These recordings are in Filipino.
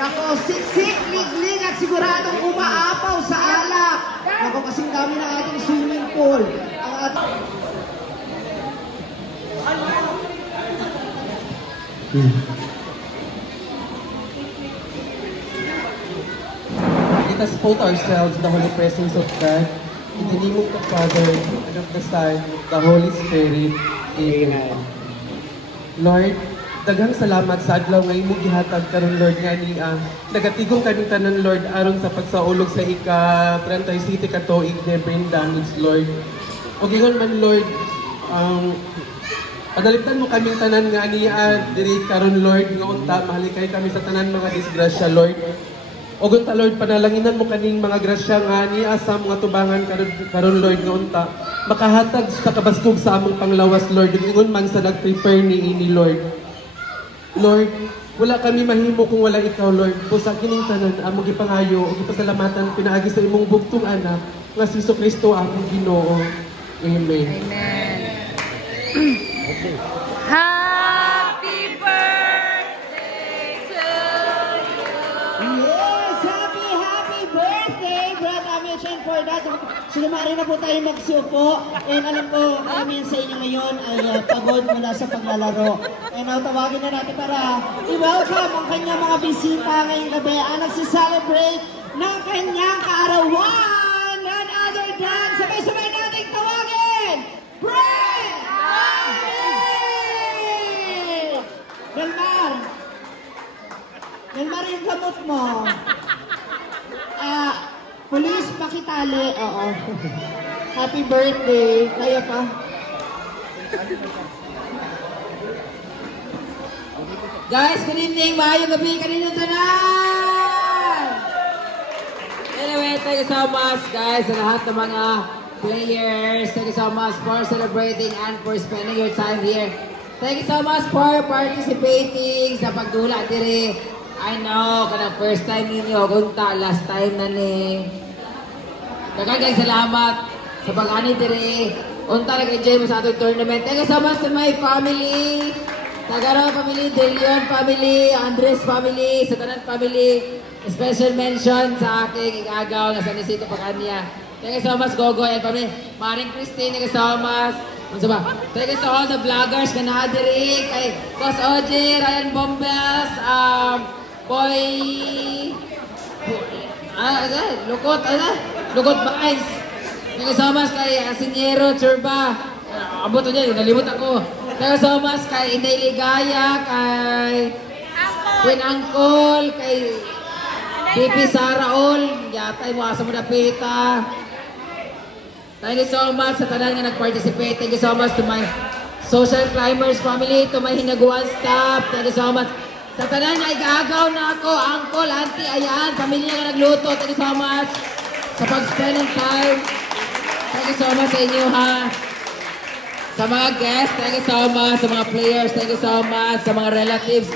Nako, siksik, liglig at siguradong umaapaw sa alak. Nako, kasing dami ng ating swimming pool. Ang ating... Let us put ourselves in the holy presence of God, in the name of the Father, and of the Son, and of the Holy Spirit. Amen. Lord, daghang salamat sa adlaw nga imong gihatag karon Lord nga ni nagatigong kanang tanan Lord aron sa pagsaulog sa ika-37 ka tuig ni Brindangits Lord. O gingon man Lord, padaliptan mo kaming tanan nga niya diri karon Lord nga unta mahalikay kami sa tanan mga disgrasya Lord. O gunta Lord, panalanginan mo kaning mga grasya nga niya sa mga tubangan karon Lord nga unta makahatag sa kabaskog sa among panglawas Lord ug ingon man sa nag-prepare ni ini Lord. Lord, wala kami mahimo kung wala ikaw, Lord. Busa kining tanan, among gipangayo, ug gipasalamatan pinaagi sa imong bugtong anak, nga si Kristo among Ginoo. Amen. Amen. Happy birthday to you. Yes! Happy birthday, Brad Amish, and for that, sumari na po tayo magsupo. And alam ko, karamihan sa inyo ngayon ay pagod mula sa paglalaro. And now, tawagin na natin para i-welcome ang kanyang mga bisita ngayong gabi ang nagsiselebrate ng kanyang kaarawan. None other than, sabay-sabay natin tawagin, Brad Amish! Delmar! Delmar, yung gamot mo. Police, pakitali. Oo. Happy birthday. Kaya pa. Guys, good evening. Maayong gabi. Kaninong tanan. Anyway, thank you so much, guys, sa lahat ng mga players. Thank you so much for celebrating and for spending your time here. Thank you so much for participating sa pagdula diri. I know, kanang first time ninyo, kunta, last time na ni. Daghang salamat sa pag-ani diri. Unta nag-enjoy mo sa atong tournament. Thank you so much to my family. Tagaraw family, De Leon family, Andres family, Satanan family. Special mention sa aking igagaw na San Isidro Pagania. Thank you so much, Gogo and family. Maring Christine, thank you so much. Ano ba? Thank you to all the vloggers ka na diri. Kay Boss OJ, Ryan Bombels, Boy... Lukot Baez. Thank you so much kay Asinyero Churba. Abot niya, nalimot ako. Thank you so much kay Inday Ligaya, kay Queen Angkol, kay Pipi Saraol, yatay mo asa mo na pita. Thank you so much sa tanan nga nag-participate. Thank you so much to my Social Climbers family, to my Hinaguan staff. Thank you so much. Sa tanan nga igagaw na ako, Angkol, Auntie, ayan, pamilya nga nagluto. Thank you so much sa pag-spend ng time. Thank you so much sa inyo, ha. Sa mga guests, thank you so much. Sa mga players, thank you so much. Sa mga relatives,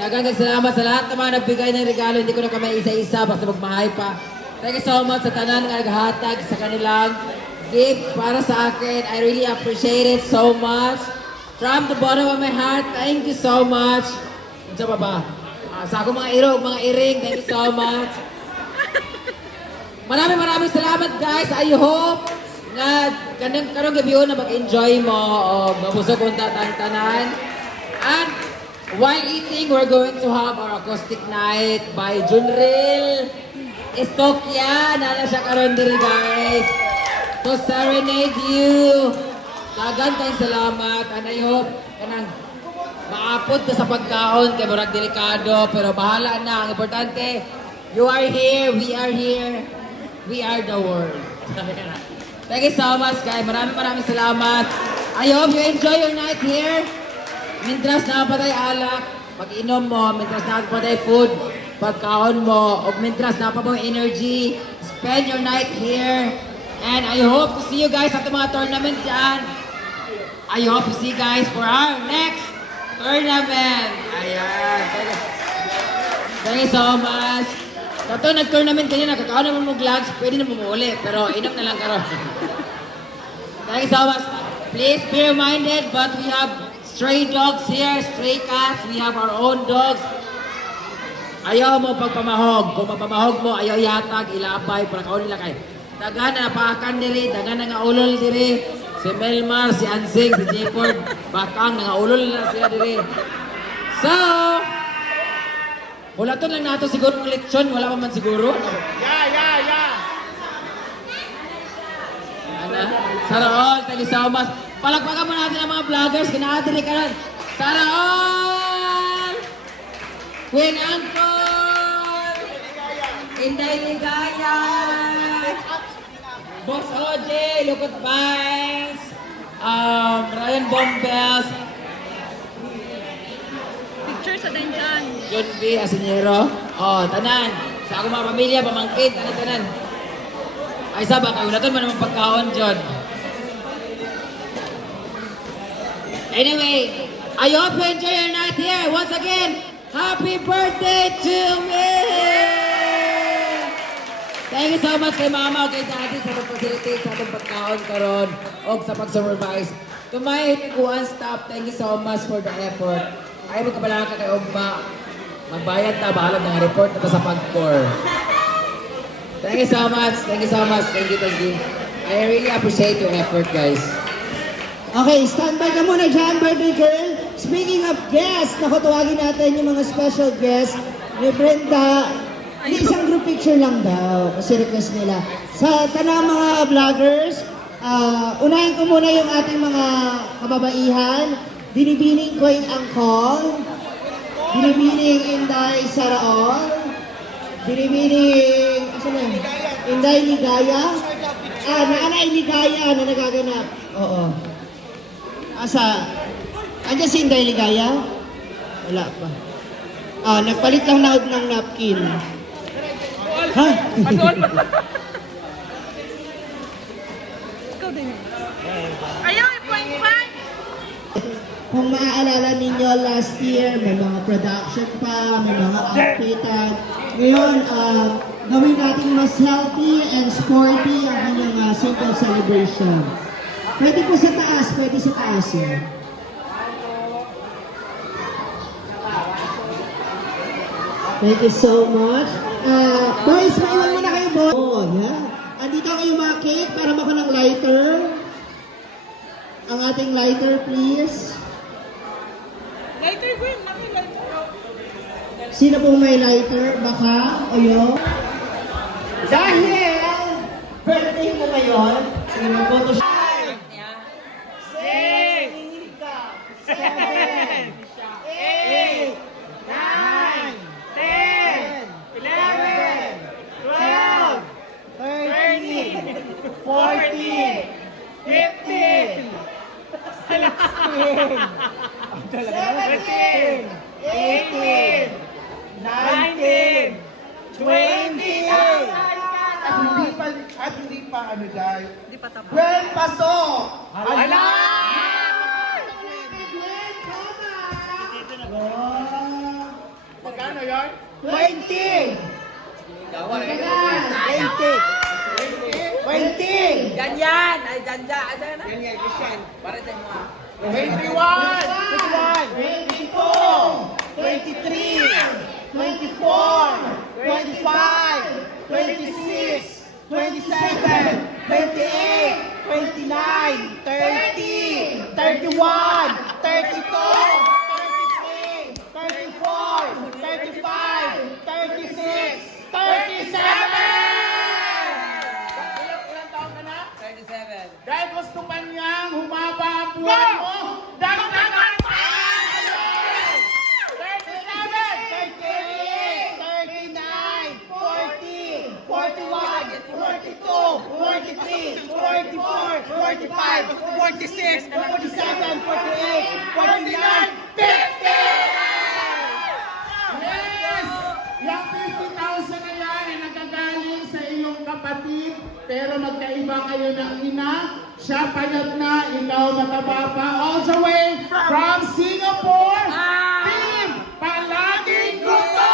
daghang salamat sa lahat ng mga nagbigay ng regalo. Hindi ko na kami isa-isa, basta magmahay pa. Thank you so much sa tanan nga naghatag sa kanilang gift para sa akin. I really appreciate it so much. From the bottom of my heart, thank you so much. Diyan ba? Sa akong mga irog, mga iring, thank you so much. Maraming salamat, guys. I hope nga karong gabi na mag-enjoy mo o mabusog kung tanan. And while eating, we're going to have our acoustic night by Junril Estokya. Nala siya karon diri, guys, to serenade you. Dagan tayong salamat. And I hope kanang maapod ka sa pagkaon kay murag delikado, pero bahala na. Ang importante, you are here, we are here, we are the world. Thank you so much, guys. Maraming salamat. I hope you enjoy your night here. Mintras na patay alak, pag-inom mo, mintras na patay food, pagkaon mo, o mintras na pa mo energy, spend your night here. And I hope to see you guys at the mga tournament dyan. I hope to see you guys for our next tournament. Ayan. Thank you so much. Kato nag-tournament kanina, kakao naman mo vlogs, pwede na mumuli, pero inom na lang karon. Thank you so much. Please be reminded, but we have stray dogs here, stray cats, we have our own dogs. Ayaw mo pagpamahog. Kung magpamahog mo, ayaw ihatag, ilapay, para kaon nila kay. Dagan na napakan diri, dagan na nga ulol diri. Si Melmar, si Ansing, si Jayford, bakang nga ulol na sila diri. So, hulaton lang nato siguro ng lechon, wala pa man siguro. Ana, Sana all, thank you so much. Palakpakan mo natin ang mga vloggers, kinaadiri ka nun. Sana all! Queen Angkol! Inday Ligaya! Boss OJ, Lukot Vines! Ryan Bombels! Picture sa din dyan. John B. Asinero. Oh, tanan. Sa akong mga pamilya, pamangkin, tanan. Ay, sabak, ay ulaton mo naman pagkaon, John. Anyway, I hope you enjoy your night here. Once again, happy birthday to me! Thank you so much kay Mama o kay Daddy sa pag-facilitate sa atong pagkaon karon o sa pag-supervise. To my Tiguan staff, thank you so much for the effort. Ay mo kabalaka kay Ogba. Magbayad ta bahalog ng report na sa pag-core. Thank you so much. Thank you so much. Thank you, thank you. I really appreciate your effort, guys. Okay, standby ka muna dyan, birthday girl. Speaking of guests, nakutuwagin natin yung mga special guests ni Brenda. Isang group picture lang daw, kasi request nila. Sa tanang mga vloggers, unahin ko muna yung ating mga kababaihan. Binibining Queen Angkol, Binibining Inday Saraon, Binibining, asa na yun? Inday Ligaya. Naanay Ligaya na nagaganap. Oo. Andiyan si Inday Ligaya? Wala pa. Nagpalit lang ng napkin. Ha? Ikaw din. Ayaw, i-point five. Kung maaalala ninyo, last year, may mga production pa, may mga outfitan. Ngayon, gawin natin mas healthy and sporty ang kanyang simple celebration. Pwede po sa taas, pwede sa taas yan. Thank you so much. Boys, maiwan muna kayo, boys. Oh, yeah. Andito kayo mga cake para mako ng lighter. Ang ating lighter, please. Lighter green, mami, lighter. Sino pong may lighter? Baka? Oyo? Dahil birthday mo ngayon, sino mo photo siya? 12 pasok! Hala! Magkano yun? 20! 20! Ganyan! Ay, dyan. Ganyan, Christian. Para sa mga. 21! 22! 23! 24! 25! 26! 27, 28, 29, 30, 31, 32, 33, 34, 35, 36, 37! Ilang taon ka na? 37. Dahil gusto pa niyang humaba ang buhay mo, dagdagan pa! 37, 38, 39, 40, 41, 42, 43, 44, 45, 46, 47, 48, 49, 50! Yes! Yung 50,000 na yan ay nagagaling sa iyong kapatid, pero magkaiba kayo ng ina. Siya payat na, ikaw mataba pa. All the way from Singapore, Team Palaging Gusto!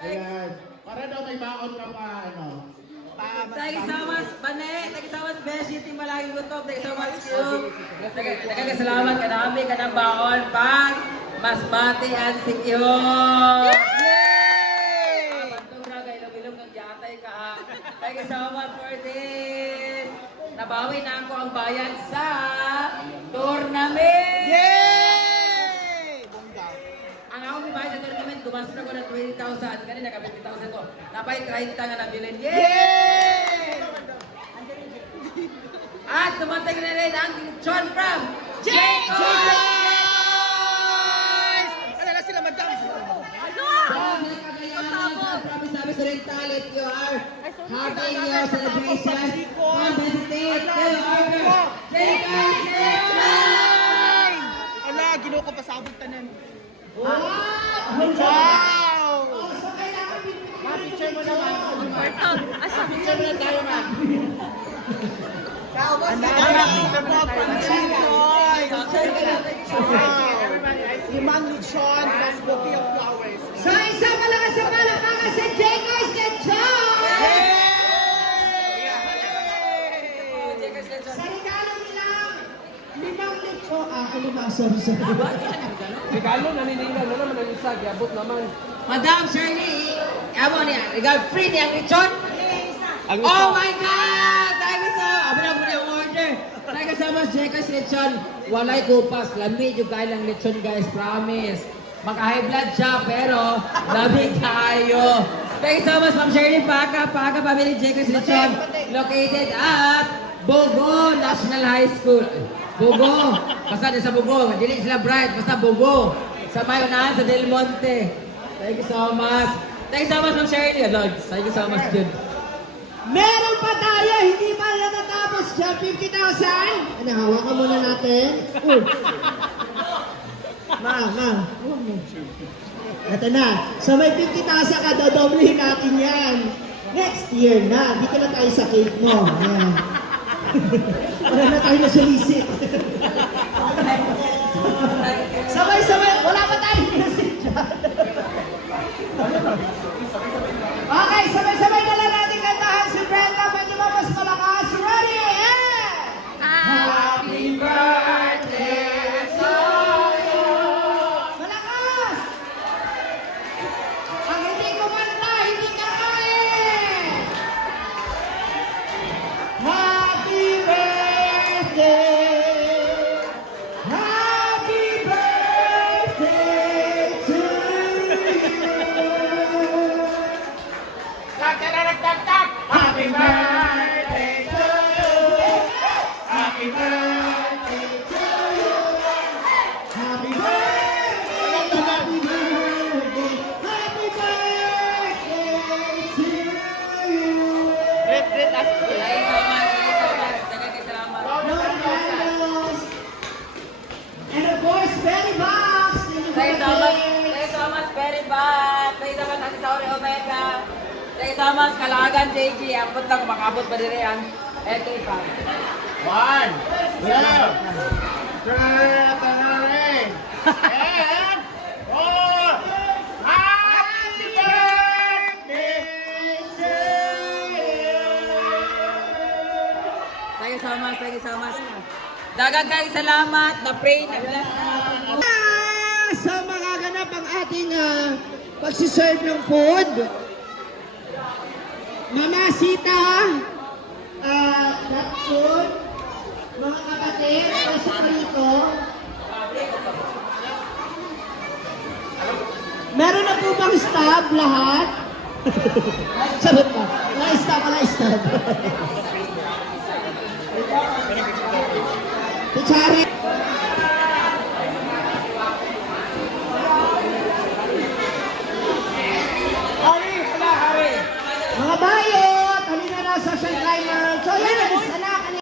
Ayan. Para daw may baon ka pa, ano. Thank you so much, Bane. Thank you so much, Beshi. Team Malaging Gutom. Thank you so much, Cube. Nagkakasalamat ka namin, ka ng baon. Pag Masbate and Sikyo. Yay! Pantura kay ilog-ilog ng jatay ka. Thank you so much for this. Nabawi na ako ang bayan sa tournament. Yay! Ang ako may bayan sa tournament, dumastra ko ng 20,000. Kanina ka 50,000 ko. Napay 30 nga na bilhin. Yay! At tumantay na rin ang John from J-Coy! Ano na sila, madam? Sabi sa rental, if you are having your celebration, come visited the order. Ala, ginoo ko pasabog tanan. Wow! Ma-picture mo naman. Asa? Picture mo na tayo, man. Limang lechon plus bouquet of flowers. So, isang malakas sa palakpakan sa J-Coys Lechon! Sa regalo nilang 5 lechon. Sorry. Regalo, naninila na naman ang isa, giabot naman. Madam Shirley, amo niya, regard free niya ang lechon. Ang Oh my God! Thank you so much! Abi na po niya ang order. Thank you so much, Jekas Lechon. Walay kupas. Lamig yung kain ng lechon, guys. Promise. Maka-high blood siya, pero lamig tayo. Thank you so much, Ma'am Shirley Paca. Paca, pamilya Jekas Lechon. Located at Bogo National High School. Bogo. Basta din sa Bogo. Dili sila bright. Basta Bogo. Sa Mayunahan, sa Del Monte. Thank you so much. Thank you so much, Ma'am Shirley. Thank you so much, Jude. Meron pa tayo, hindi pa natatapos dyan, 50,000. Ano, hawakan muna natin. Ma. Ito na. So may 50,000 ka, dodoblehin natin yan. Next year na. Dito na tayo sa cake mo. Ayan. Wala na tayo nasulisit. Sabay-sabay. Wala pa tayo nasulisit dyan. Okay, sabay-sabay na lang natin kantahan si Brenda. Medyo mas malakas. Ready? And... Happy birthday to you! Malakas! Ang hindi kumanta, hindi kakain! Happy birthday! Happy birthday to you! Happy birthday to you. Happy birthday to you. Happy birthday, happy birthday, happy birthday to you. Thank you so much. Thank you so much. No candles. And of course, Belly Box. Thank you so much. Thank you so much, very bad. Thank you so much, Ate Sauri Omega. Thank you so much, Kalagan JG. Abot lang, makabot pa din ang LK pa. 1, 2, 3, and 4. Happy birthday to you. Thank you so much, thank you so much. Dagang kayo salamat, na-pray, na-bless natin. Sa magaganap ang ating pagsiserve ng food. Mama Sita, that food, mga kapatid, pasok rito. Meron na po bang stab lahat? Sabi pa, mga stab. Kutsara.